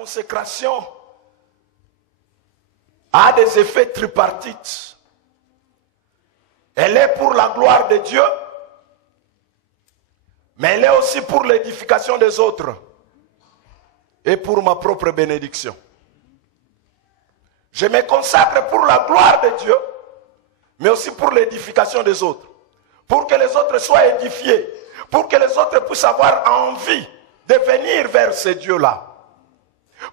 consécration a des effets tripartites. Elle est pour la gloire de Dieu, mais elle est aussi pour l'édification des autres et pour ma propre bénédiction. Je me consacre pour la gloire de Dieu, mais aussi pour l'édification des autres. Pour que les autres soient édifiés, pour que les autres puissent avoir envie de venir vers ce Dieu-là.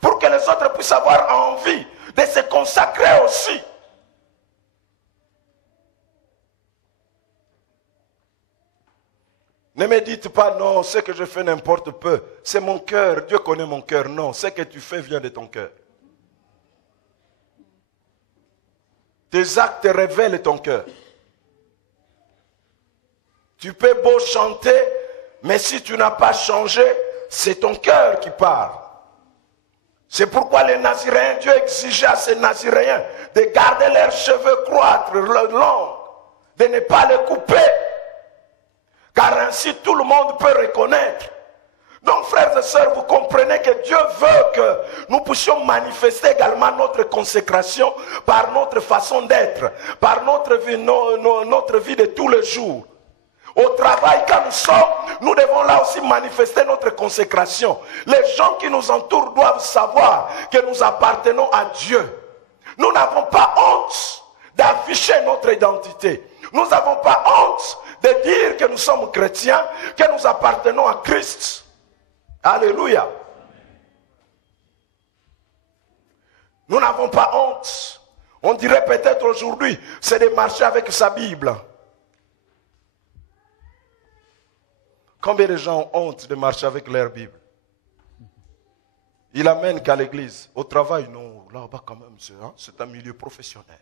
Pour que les autres puissent avoir envie de se consacrer aussi. Ne me dites pas non, ce que je fais n'importe peu. C'est mon cœur, Dieu connaît mon cœur. Non, ce que tu fais vient de ton cœur. Tes actes révèlent ton cœur. Tu peux beau chanter, mais si tu n'as pas changé, c'est ton cœur qui parle. C'est pourquoi les Naziréens, Dieu exigeait à ces Naziréens de garder leurs cheveux croître, longs, de ne pas les couper. Car ainsi tout le monde peut reconnaître. Donc frères et sœurs, vous comprenez que Dieu veut que nous puissions manifester également notre consécration par notre façon d'être, par notre vie de tous les jours. Au travail, quand nous sommes, nous devons là aussi manifester notre consécration. Les gens qui nous entourent doivent savoir que nous appartenons à Dieu. Nous n'avons pas honte d'afficher notre identité. Nous n'avons pas honte de dire que nous sommes chrétiens, que nous appartenons à Christ. Alléluia. Nous n'avons pas honte. On dirait peut-être aujourd'hui, c'est de marcher avec sa Bible. Combien de gens ont honte de marcher avec leur Bible? Ils l'amènent qu'à l'église. Au travail, non. Là-bas quand même, c'est un milieu professionnel.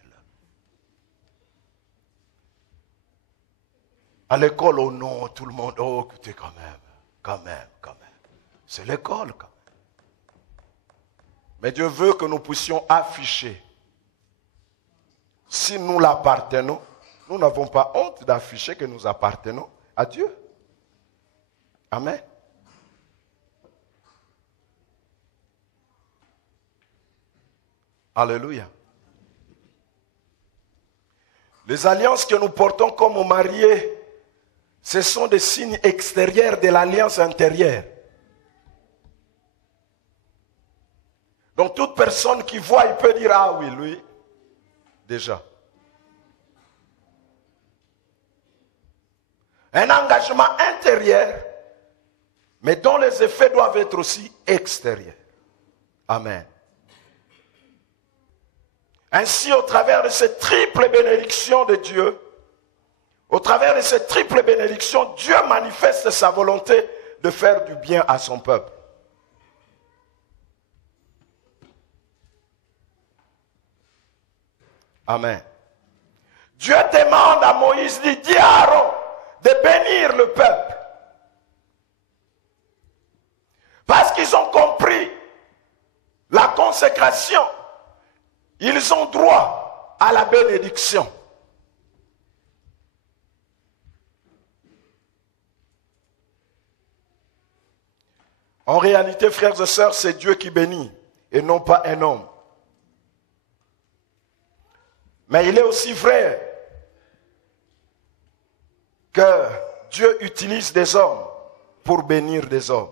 À l'école, oh non, tout le monde, oh écoutez quand même. C'est l'école quand même. Mais Dieu veut que nous puissions afficher. Si nous l'appartenons, nous n'avons pas honte d'afficher que nous appartenons à Dieu. Amen. Alléluia. Les alliances que nous portons comme mariés, ce sont des signes extérieurs de l'alliance intérieure. Donc toute personne qui voit, il peut dire, ah oui, lui, déjà. Un engagement intérieur, mais dont les effets doivent être aussi extérieurs. Amen. Ainsi, au travers de cette triple bénédiction de Dieu, au travers de cette triple bénédiction, Dieu manifeste sa volonté de faire du bien à son peuple. Amen. Dieu demande à Moïse, dis à Aaron de bénir le peuple. Parce qu'ils ont compris la consécration, ils ont droit à la bénédiction. En réalité, frères et sœurs, c'est Dieu qui bénit et non pas un homme. Mais il est aussi vrai que Dieu utilise des hommes pour bénir des hommes.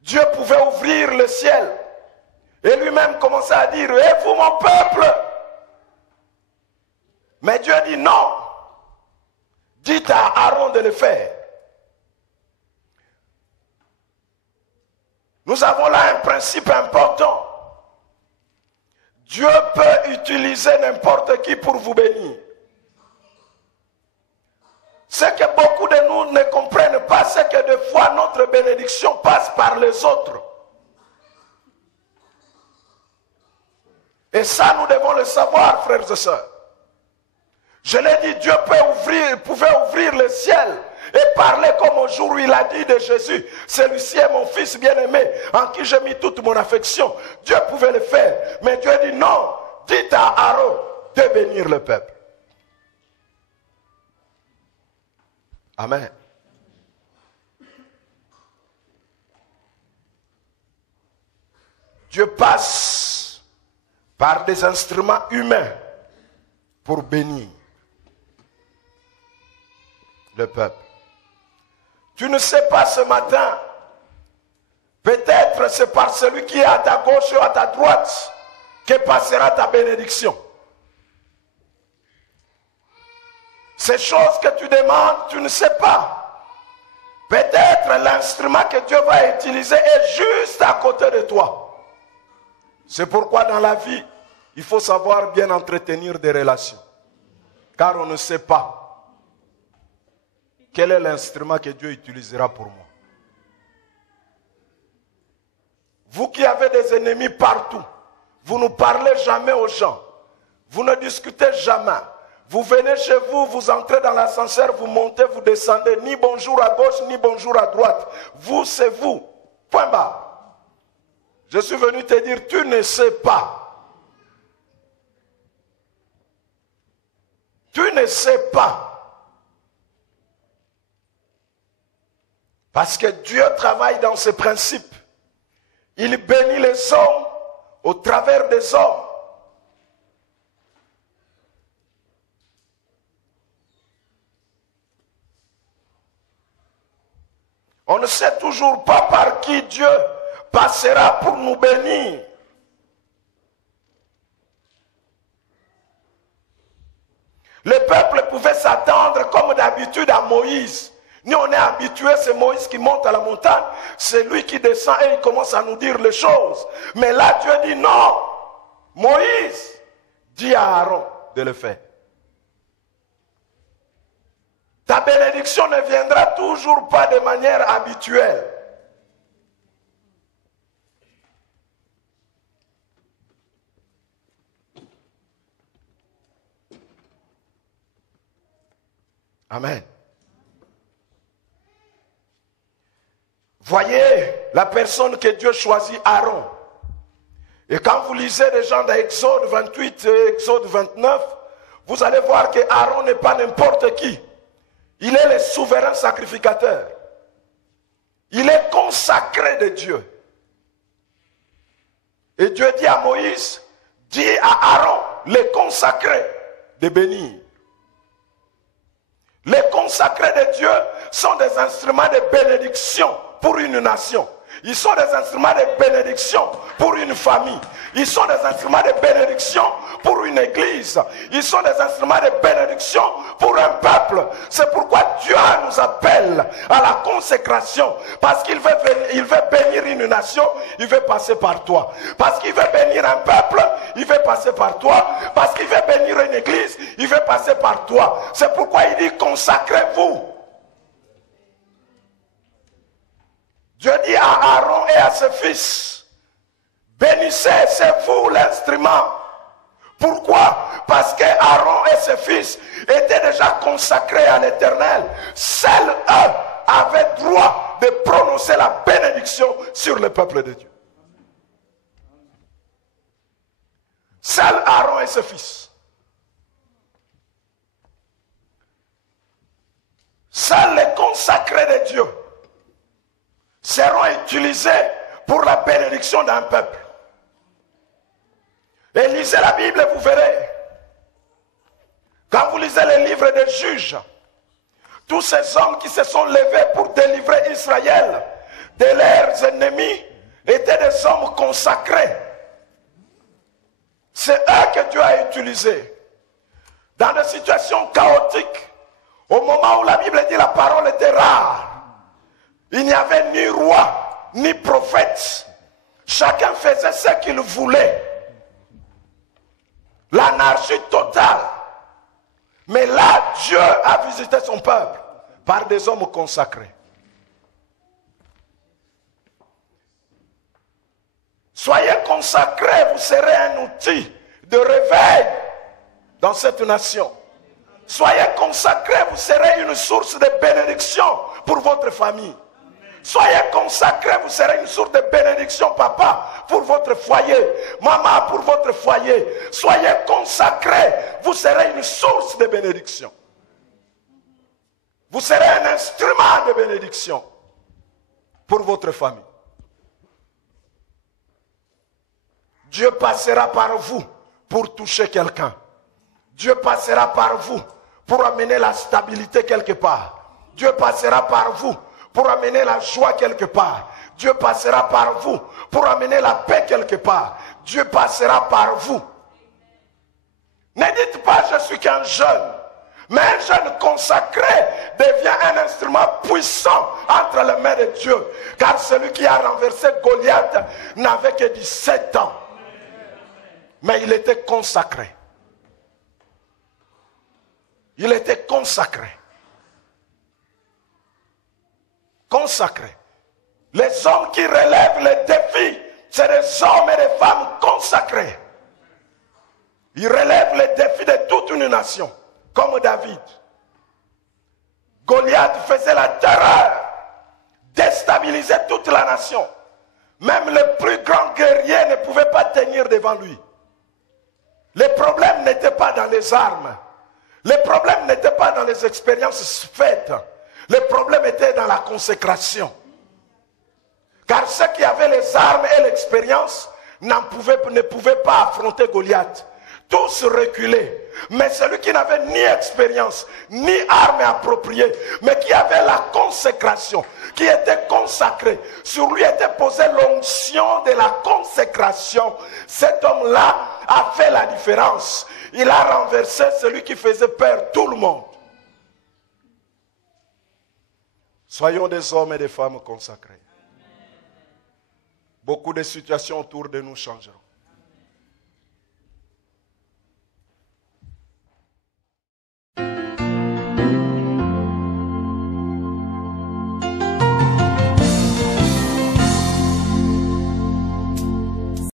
Dieu pouvait ouvrir le ciel et lui-même commencer à dire, et vous mon peuple. Mais Dieu dit non. Dites à Aaron de le faire. Nous avons là un principe important. Dieu peut utiliser n'importe qui pour vous bénir. Ce que beaucoup de nous ne comprennent pas, c'est que des fois notre bénédiction passe par les autres. Et ça, nous devons le savoir, frères et sœurs. Je l'ai dit, Dieu pouvait ouvrir le ciel et parler comme au jour où il a dit de Jésus, celui-ci est mon fils bien-aimé, en qui j'ai mis toute mon affection. Dieu pouvait le faire, mais Dieu dit non, dites à Aaron de bénir le peuple. Amen. Dieu passe par des instruments humains pour bénir le peuple. Tu ne sais pas ce matin, peut-être c'est par celui qui est à ta gauche ou à ta droite que passera ta bénédiction. Ces choses que tu demandes, tu ne sais pas. Peut-être l'instrument que Dieu va utiliser est juste à côté de toi. C'est pourquoi dans la vie, il faut savoir bien entretenir des relations. Car on ne sait pas quel est l'instrument que Dieu utilisera pour moi. Vous qui avez des ennemis partout, vous ne parlez jamais aux gens. Vous ne discutez jamais. Vous venez chez vous, vous entrez dans l'ascenseur, vous montez, vous descendez. Ni bonjour à gauche, ni bonjour à droite. Vous, c'est vous. Point barre. Je suis venu te dire, tu ne sais pas. Tu ne sais pas. Parce que Dieu travaille dans ses principes. Il bénit les hommes au travers des hommes. On ne sait toujours pas par qui Dieu passera pour nous bénir. Le peuple pouvait s'attendre comme d'habitude à Moïse. Nous on est habitués, c'est Moïse qui monte à la montagne, c'est lui qui descend et il commence à nous dire les choses. Mais là Dieu dit non, Moïse dit à Aaron de le faire. Ta bénédiction ne viendra toujours pas de manière habituelle. Amen. Voyez la personne que Dieu choisit, Aaron. Et quand vous lisez les gens d'Exode 28 et Exode 29, vous allez voir que Aaron n'est pas n'importe qui. Il est le souverain sacrificateur. Il est consacré de Dieu. Et Dieu dit à Moïse, dis à Aaron, les consacrés, de bénir. Les consacrés de Dieu sont des instruments de bénédiction pour une nation. Ils sont des instruments de bénédiction pour une famille. Ils sont des instruments de bénédiction pour une église. Ils sont des instruments de bénédiction pour un peuple. C'est pourquoi Dieu nous appelle à la consécration. Parce qu'il veut bénir une nation, il veut passer par toi. Parce qu'il veut bénir un peuple, il veut passer par toi. Parce qu'il veut bénir une église, il veut passer par toi. C'est pourquoi il dit consacrez-vous. Dieu dit à Aaron et à ses fils, bénissez, c'est vous l'instrument. Pourquoi? Parce que Aaron et ses fils étaient déjà consacrés à l'Éternel. Seuls eux avaient droit de prononcer la bénédiction sur le peuple de Dieu. Seuls Aaron et ses fils. Seuls les consacrés de Dieu seront utilisés pour la bénédiction d'un peuple. Et lisez la Bible et vous verrez. Quand vous lisez les livres des juges, tous ces hommes qui se sont levés pour délivrer Israël de leurs ennemis étaient des hommes consacrés. C'est eux que Dieu a utilisés. Dans des situations chaotiques, au moment où la Bible dit la parole était rare, il n'y avait ni roi, ni prophète. Chacun faisait ce qu'il voulait. L'anarchie totale. Mais là, Dieu a visité son peuple par des hommes consacrés. Soyez consacrés, vous serez un outil de réveil dans cette nation. Soyez consacrés, vous serez une source de bénédiction pour votre famille. Soyez consacrés, vous serez une source de bénédiction, papa, pour votre foyer, maman, pour votre foyer. Soyez consacrés, vous serez une source de bénédiction. Vous serez un instrument de bénédiction pour votre famille. Dieu passera par vous pour toucher quelqu'un. Dieu passera par vous pour amener la stabilité quelque part. Dieu passera par vous pour amener la joie quelque part. Dieu passera par vous pour amener la paix quelque part. Dieu passera par vous. Ne dites pas je suis qu'un jeune. Mais un jeune consacré devient un instrument puissant entre les mains de Dieu. Car celui qui a renversé Goliath n'avait que 17 ans. Mais il était consacré. Il était consacré. Consacré. Les hommes qui relèvent les défis, c'est des hommes et des femmes consacrés. Ils relèvent les défis de toute une nation, comme David. Goliath faisait la terreur, déstabilisait toute la nation. Même le plus grand guerrier ne pouvait pas tenir devant lui. Les problèmes n'étaient pas dans les armes. Les problèmes n'étaient pas dans les expériences faites. Les problèmes étaient dans la consécration. Car ceux qui avaient les armes et l'expérience ne pouvaient pas affronter Goliath. Tous reculaient. Mais celui qui n'avait ni expérience, ni armes appropriées, mais qui avait la consécration, qui était consacré, sur lui était posée l'onction de la consécration. Cet homme-là a fait la différence. Il a renversé celui qui faisait peur tout le monde. Soyons des hommes et des femmes consacrés. Beaucoup de situations autour de nous changeront.